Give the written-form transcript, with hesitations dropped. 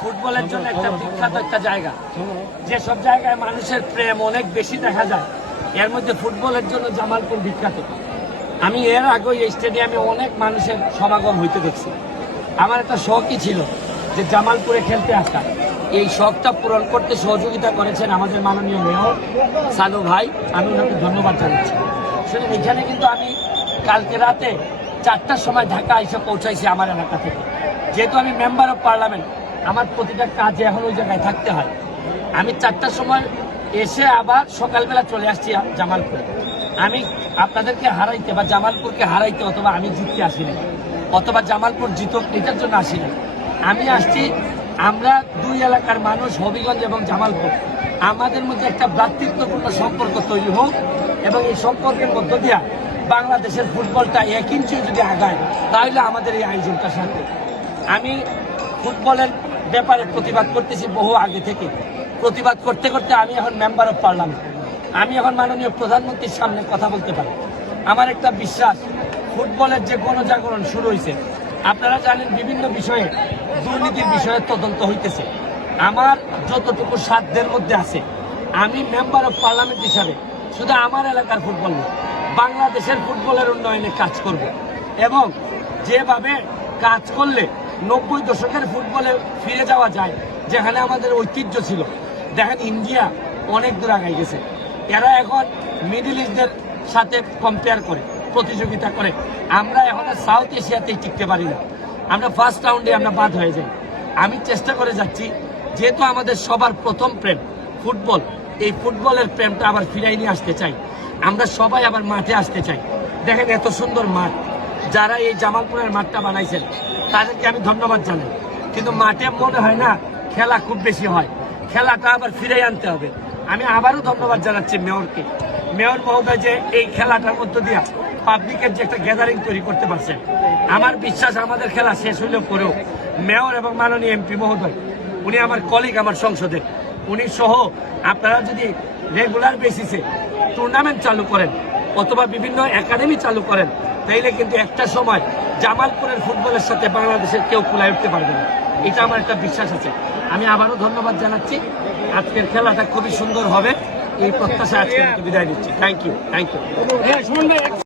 ফুটবলের জন্য একটা বিখ্যাত একটা জায়গা, যে সব জায়গায় মানুষের প্রেম অনেক বেশি দেখা যায়, এর মধ্যে ফুটবলের জন্য জামালপুর বিখ্যাত। আমি এর আগে এই স্টেডিয়ামে অনেক মানুষের সমাগম হইতে দেখছি। আমার একটা শখই ছিল যে জামালপুরে খেলতে আসা। এই শখটা পূরণ করতে সহযোগিতা করেছেন আমাদের মাননীয় মেয়র সালু ভাই, আমি ওনাকে ধন্যবাদ জানাচ্ছি। শুনে এখানে কিন্তু আমি কালকে রাতে 4টার সময় ঢাকা এসে পৌঁছাইছি আমার এলাকা থেকে। যেহেতু আমি মেম্বার অফ পার্লামেন্ট, আমার প্রতিটা কাজে এখন ওই জায়গায় থাকতে হয়। আমি 4টার সময় এসে আবার সকালবেলা চলে আসছি জামালপুরে। আমি আপনাদেরকে হারাইতে বা জামালপুরকে হারাইতে অথবা আমি জিততে আসি না, অথবা জামালপুর জিতক এটার জন্য আসি না। আমি আসছি, আমরা দুই এলাকার মানুষ হবিগঞ্জ এবং জামালপুর, আমাদের মধ্যে একটা ভ্রাতৃত্বপূর্ণ সম্পর্ক তৈরি হোক এবং এই সম্পর্কের মধ্য দিয়া বাংলাদেশের ফুটবলটা 1 ইঞ্চি যদি আগায়, তাহলে আমাদের এই আয়োজনটা সাথে। আমি ফুটবলের ব্যাপারে প্রতিবাদ করতেছি বহু আগে থেকে। প্রতিবাদ করতে করতে আমি এখন মেম্বার অফ পার্লামেন্ট, আমি এখন মাননীয় প্রধানমন্ত্রীর সামনে কথা বলতে পারি। আমার একটা বিশ্বাস, ফুটবলের যে গণজাগরণ শুরু হয়েছে, আপনারা জানেন বিভিন্ন বিষয়ে দুর্নীতির বিষয়ে তদন্ত হইতেছে। আমার যতটুকু সাধ্যের মধ্যে আছে, আমি মেম্বার অফ পার্লামেন্ট হিসাবে শুধু আমার এলাকার ফুটবল না, বাংলাদেশের ফুটবলের উন্নয়নে কাজ করব এবং যেভাবে কাজ করলে 90 দশকের ফুটবলে ফিরে যাওয়া যায়, যেখানে আমাদের ঐতিহ্য ছিল। দেখেন ইন্ডিয়া অনেক দূর আগাই গেছে, এরা এখন মিডল ইস্টদের সাথে কম্পেয়ার করে প্রতিযোগিতা করে। আমরা এখন সাউথ এশিয়াতেই টিকতে পারি না, আমরা ফার্স্ট রাউন্ডে আমরা বাদ হয়ে যাই। আমি চেষ্টা করে যাচ্ছি, যেহেতু আমাদের সবার প্রথম প্রেম ফুটবল, এই ফুটবলের প্রেমটা আবার ফিরাই নিয়ে আসতে চাই। আমরা সবাই আবার মাঠে আসতে চাই। দেখেন এত সুন্দর মাঠ, যারা এই জামালপুরের মাঠটা বানাইছেন তাদেরকে আমি ধন্যবাদ জানাই। কিন্তু মাঠে মনে হয় না খেলা খুব বেশি হয়, খেলাটা আবার ফিরাই আনতে হবে। আমি আবারও ধন্যবাদ জানাচ্ছি মেয়রকে, মেয়র মহোদয় যে এই খেলাটার মধ্য দিয়ে পাবলিকের যে একটা গ্যাদারিং তৈরি করতে পারছেন। আমার বিশ্বাস আমাদের খেলা শেষ হইলেও পরেও মেয়র এবং মাননীয় এমপি মহোদয়, উনি আমার কলিগ, আমার সংসদের, উনি সহ আপনারা যদি রেগুলার বেসিসে টুর্নামেন্ট চালু করেন অথবা বিভিন্ন একাডেমি চালু করেন, তাইলে কিন্তু একটা সময় জামালপুরের ফুটবলের সাথে বাংলাদেশের কেউ কুলায় উঠতে পারবে না। এটা আমার একটা বিশ্বাস আছে। আমি আবারও ধন্যবাদ জানাচ্ছি। আজকের খেলাটা খুবই সুন্দর হবে, এই প্রত্যাশা আজকে বিদায় দিচ্ছি। Thank you.